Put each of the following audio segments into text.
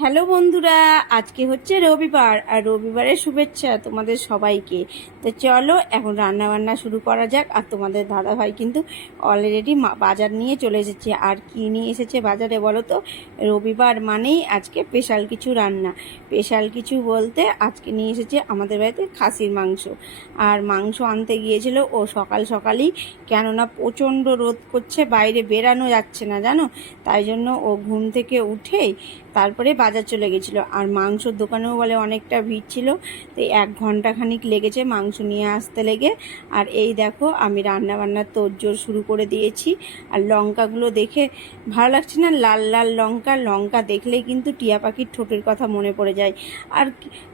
Hello বন্ধুরা, আজকে হচ্ছে রবিবার আর রবিবারের শুভেচ্ছা তোমাদের সবাইকে। তো চলো এখন রান্না বান্না শুরু করা যাক। আর তোমাদের দাদাভাই কিন্তু অলরেডি বাজার নিয়ে চলে এসেছে। আর কি নিয়ে এসেছে বাজারে বলো তো? রবিবার মানেই আজকে স্পেশাল কিছু রান্না। স্পেশাল কিছু বলতে আজকে নিয়ে এসেছে আমাদের বাড়িতে খাসির মাংস। আর মাংস আনতে গিয়েছিল ও সকাল সকালই, কেননা প্রচণ্ড রোদ করছে, বাইরে বেরানো যাচ্ছে না জানো। তাই জন্য ও ঘুম থেকে উঠেই তারপরে বাজার চলে গেছিলো। আর মাংসর দোকানেও বলে অনেকটা ভিড় ছিল, তো 1 ঘন্টা খানিক লেগেছে মাংস নিয়ে আসতে লেগে। আর এই দেখো আমি রান্না বান্নার তোড়জোড় শুরু করে দিয়েছি। আর লঙ্কাগুলো দেখে ভালো লাগছে না? লাল লাল লঙ্কা, লঙ্কা দেখলেই কিন্তু টিয়া পাখির ঠোঁটের কথা মনে পড়ে যায়। আর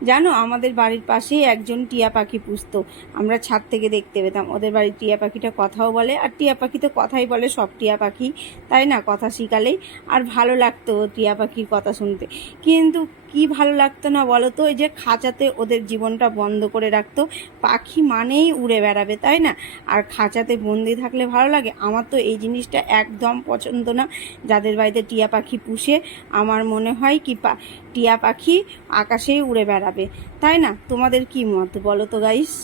জানো, আমাদের বাড়ির পাশেই একজন টিয়া পাখি পুষতো, আমরা ছাদ থেকে দেখতে পেতাম। ওদের বাড়ির টিয়া পাখিটা কথাও বলে, আর টিয়া পাখি তো কথাই বলে, সব টিয়া পাখি তাই না, কথা শিখালেই। আর ভালো লাগতো টিয়া পাখির কথা শুনতে। কিন্তু কি ভালো লাগতো না বলো তো? এই যে খাঁচাতে ওদের জীবনটা বন্ধ করে রাখতো। পাখি মানেই উড়ে বেড়াবে তাই না, আর খাঁচাতে বন্দি থাকলে ভালো লাগে? আমার তো এই জিনিসটা একদম পছন্দ না। যাদের বাড়িতে টিয়া পাখি পুষে, আমার মনে হয় কি টিয়া পাখি আকাশেই উড়ে বেড়াবে, তাই না? তোমাদের কি মত বলো তো গাইস?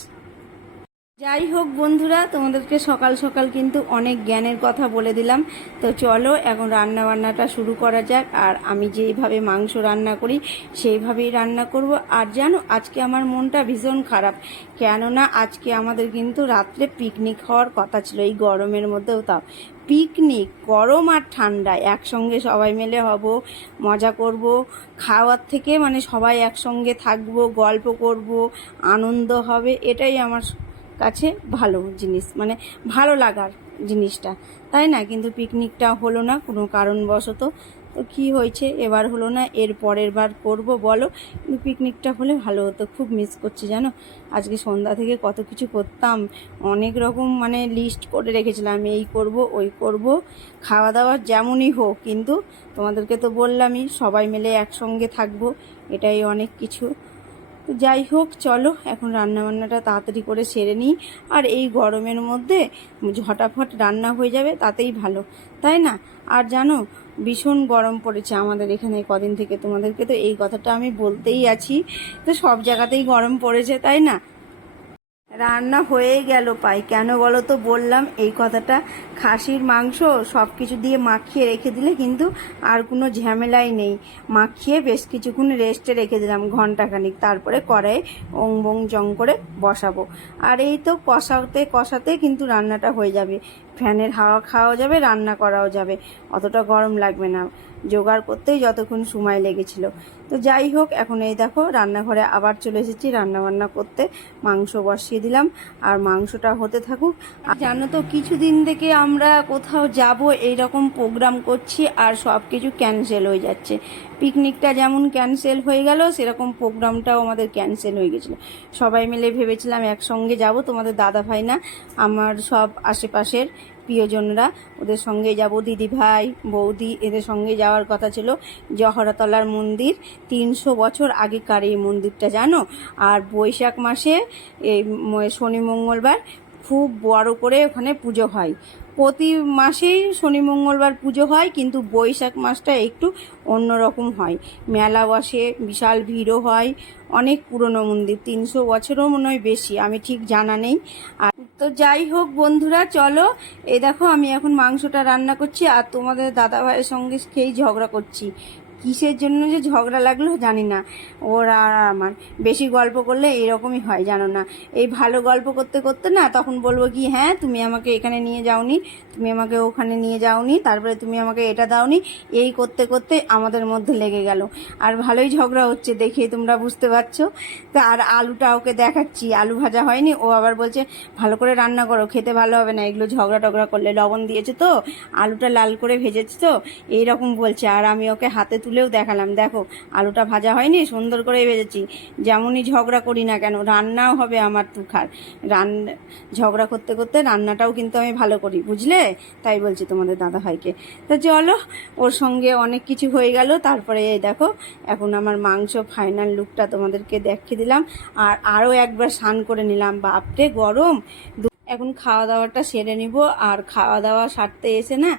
যাই হোক বন্ধুরা, তোমাদেরকে সকাল সকাল কিন্তু অনেক জ্ঞানের কথা বলে দিলাম। তো চলো এখন রান্না বান্নাটা শুরু করা যাক। আর আমি যেইভাবে মাংস রান্না করি সেইভাবেই রান্না করব। আর জানো, আজকে আমার মনটা ভীষণ খারাপ, কেননা আজকে আমাদের কিন্তু রাত্রে পিকনিক হওয়ার কথা ছিল, এই গরমের মধ্যেও। তাও পিকনিক, গরম আর ঠান্ডা একসঙ্গে সবাই মিলে হব, মজা করব। খাওয়ার থেকে মানে সবাই একসঙ্গে থাকবো, গল্প করব, আনন্দ হবে, এটাই আমার কাছে ভালো জিনিস, মানে ভালো লাগার জিনিসটা, তাই না? কিন্তু পিকনিকটা হলো না কোনো কারণবশত। তো কি হয়েছে, এবার হলো না, এর পরের বার করব বলো। কিন্তু পিকনিকটা হলে ভালো হতো, খুব মিস করছি জানো। আজকে সন্ধ্যা থেকে কত কিছু করতাম, অনেক রকম মানে লিস্ট করে রেখেছিলাম, এই করব ওই করব, খাওয়া দাওয়া যেমনই হোক। কিন্তু তোমাদেরকে তো বললামই সবাই মিলে একসঙ্গে থাকবো, এটাই অনেক কিছু। তো যাই হোক, চলো এখন রান্নাবান্নাটা তাড়াতাড়ি করে সেরে নিই। আর এই গরমের মধ্যে ঝটাফট রান্না হয়ে যাবে তাতেই ভালো, তাই না? আর জানো, ভীষণ গরম পড়েছে আমাদের এখানে কদিন থেকে, তোমাদেরকে তো এই কথাটা আমি বলতেই আছি। তো সব জায়গাতেই গরম পড়েছে তাই না। রান্না হয়ে গেল পাই, কেন বলো তো বললাম এই কথাটা? খাসির মাংস সব কিছু দিয়ে মাখিয়ে রেখে দিলে কিন্তু আর কোনো ঝামেলাই নেই। মাখিয়ে বেশ কিছুক্ষণ রেস্টে রেখে দিলাম, ঘন্টাখানিক, তারপরে কড়াইয়ে ওং বং জং করে বসাবো। আর এই তো কষাতে কষাতে কিন্তু রান্নাটা হয়ে যাবে, ফ্যানের হাওয়া খাওয়াও যাবে, রান্না করাও যাবে, অতটা গরম লাগবে না। জোগাড় করতেই যতক্ষণ সময় লেগেছিল। তো যাই হোক, এখন এই দেখো রান্নাঘরে আবার চলে এসেছি রান্না বান্না করতে। মাংস বসিয়ে দিলাম, আর মাংসটা হতে থাকুক। আর জানো তো, কিছুদিন থেকে আমরা কোথাও যাব এইরকম প্রোগ্রাম করছি, আর সব কিছু ক্যান্সেল হয়ে যাচ্ছে। পিকনিকটা যেমন ক্যান্সেল হয়ে গেল, সেরকম প্রোগ্রামটাও আমাদের ক্যান্সেল হয়ে গেছিলো। সবাই মিলে ভেবেছিলাম একসঙ্গে যাব, তোমাদের দাদা ভাই না, আমার সব আশেপাশের প্রিয়জনরা, ওদের সঙ্গে যাব, দিদি ভাই বৌদি এদের সঙ্গে যাওয়ার কথা ছিল। জহরাতলার মন্দির, 300 বছর আগেকার এই মন্দিরটা জানো। আর বৈশাখ মাসে এই শনি মঙ্গলবার খুব বড় করে ওখানে পুজো হয়। প্রতি মাসেই শনি মঙ্গলবার পুজো হয়, কিন্তু বৈশাখ মাসটা একটু অন্যরকম হয়, মেলা বসে, বিশাল ভিড়ও হয়। অনেক পুরনো মন্দির, 300 বছরও মনে হয় বেশি, আমি ঠিক জানা নেই। আর তো যাই হোক বন্ধুরা, চলো এই দেখো আমি এখন মাংসটা রান্না করছি, আর তোমাদের দাদা ভাইয়ের সঙ্গে খেয়েই ঝগড়া করছি। কিসের জন্য যে ঝগড়া লাগলো জানি না। ওরা আর আমার বেশি গল্প করলে এরকমই হয় জানো না। এই ভালো গল্প করতে করতে না, তখন বলবো কি, হ্যাঁ তুমি আমাকে এখানে নিয়ে যাওনি, তুমি আমাকে ওখানে নিয়ে যাওনি, তারপরে তুমি আমাকে এটা দাওনি, এই করতে করতে আমাদের মধ্যে লেগে গেল। আর ভালোই ঝগড়া হচ্ছে দেখে তোমরা বুঝতে পারছো। তা আর আলুটা ওকে দেখাচ্ছি, আলু ভাজা হয়নি, ও আবার বলছে ভালো করে রান্না করো, খেতে ভালো হবে না এগুলো ঝগড়া টগড়া করলে, লবণ দিয়েছে তো, আলুটা লাল করে ভেজেছে তো, এইরকম বলছে। আর আমি ওকে হাতে তুলেও দেখালাম, দেখো আলুটা ভাজা হয়নি, সুন্দর করে ভেজেছি। যেমনই ঝগড়া করি না কেন, রান্নাও হবে আমার তুখার। ঝগড়া করতে করতে রান্নাটাও কিন্তু আমি ভালো করি, বুঝলে? তাই বলছি তোমাদের দাদা ভাইকে। তো চলো, ওর সঙ্গে অনেক কিছু হয়ে গেল। তারপরে এই দেখো এখন আমার মাংস ফাইনাল লুকটা তোমাদেরকে দেখিয়ে দিলাম। আর আরও একবার স্নান করে নিলাম, বাপরে গরম। এখন খাওয়া দাওয়াটা সেরে নিব। আর খাওয়া দাওয়া সারতে এসে না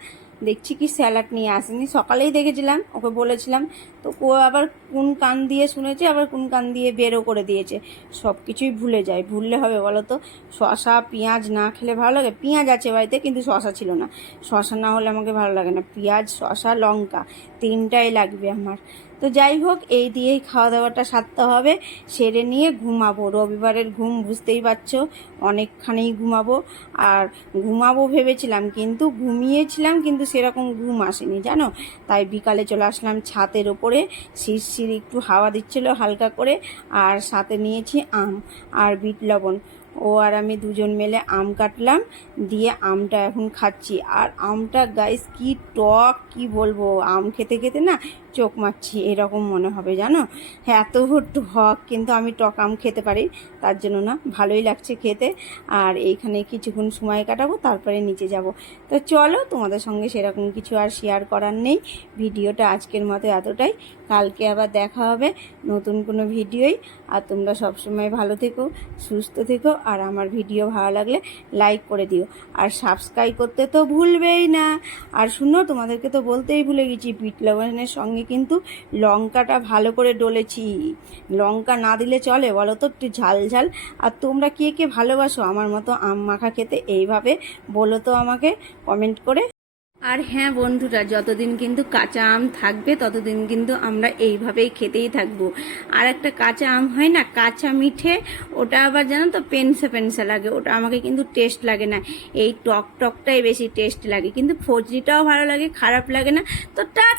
দেখছি কি স্যালাড নিয়ে আসেনি। সকালেই দেখেছিলাম, ওকে বলেছিলাম, তো ও আবার কোন কান দিয়ে শুনেছে, আবার কোন কান দিয়ে বেরও করে দিয়েছে। সব কিছুই ভুলে যায়, ভুললে হবে বলো তো? শসা পেঁয়াজ না খেলে ভালো লাগে? পেঁয়াজ আছে বাড়িতে কিন্তু শসা ছিল না। শসা না হলে আমাকে ভালো লাগে না। পেঁয়াজ, শসা, লঙ্কা তিনটাই লাগবে আমার। তো যাই হোক, এই দিয়েই খাওয়া দাওয়াটা সারতে হবে। সেরে নিয়ে ঘুমাবো। রবিবারের ঘুম বুঝতেই পারছো, অনেকখানি ঘুমাবো। আর ঘুমাবো ভেবেছিলাম, কিন্তু ঘুমিয়েছিলাম, কিন্তু সেরকম ঘুম আসেনি জানো। তাই বিকালে চলে আসলাম ছাদের ওপরে। শিরশির একটু হাওয়া দিচ্ছিল হালকা করে। আর সাথে নিয়েছি আম আর বিট লবণ। ও আর আমি দুজন মিলে আম কাটলাম, দিয়ে আমটা এখন খাচ্ছি। আর আমটা গাইস কি টক, কি বলবো, আম খেতে খেতে না চোখ মারছি এরকম মনে হবে জানো। হ্যাঁ, এত টক, কিন্তু আমি টক আম খেতে পারি, তার জন্য না ভালোই লাগছে খেতে। আর এইখানে কিছুক্ষণ সময় কাটাবো, তারপরে নিচে যাব। তো চলো, তোমাদের সঙ্গে সেরকম কিছু আর শেয়ার করার নেই। ভিডিওটা আজকের মতো এতটাই। কালকে আবার দেখা হবে নতুন কোনো ভিডিওই। আর তোমরা সবসময় ভালো থেকো, সুস্থ থেকো। আর আমার ভিডিও ভালো লাগলে লাইক করে দিও, আর সাবস্ক্রাইব করতে তো ভুলবেই না। আর শুনো, তোমাদেরকে তো বলতেই ভুলে গেছি, বিট লবণের সঙ্গে কিন্তু লঙ্কাটা ভালো করে ডলেছি। লঙ্কা না দিলে চলে বলো তো? একটু ঝাল ঝাল। আর তোমরা কে কে ভালোবাসো আমার মতো আম মাখা খেতে এইভাবে, বলো তো আমাকে কমেন্ট করে। আর হ্যাঁ বন্ধুরা, যতদিন কিন্তু কাঁচা আম থাকবে ততদিন কিন্তু আমরা এইভাবেই খেতেই থাকবো। আর একটা কাঁচা আম হয় না, কাঁচা মিঠে, ওটা আবার জানো তো পেনসে পেনসে লাগে, ওটা আমাকে কিন্তু টেস্ট লাগে না। এই টক টকটাই বেশি টেস্ট লাগে, কিন্তু ফজলিটাও ভালো লাগে, খারাপ লাগে না। তো টাটা।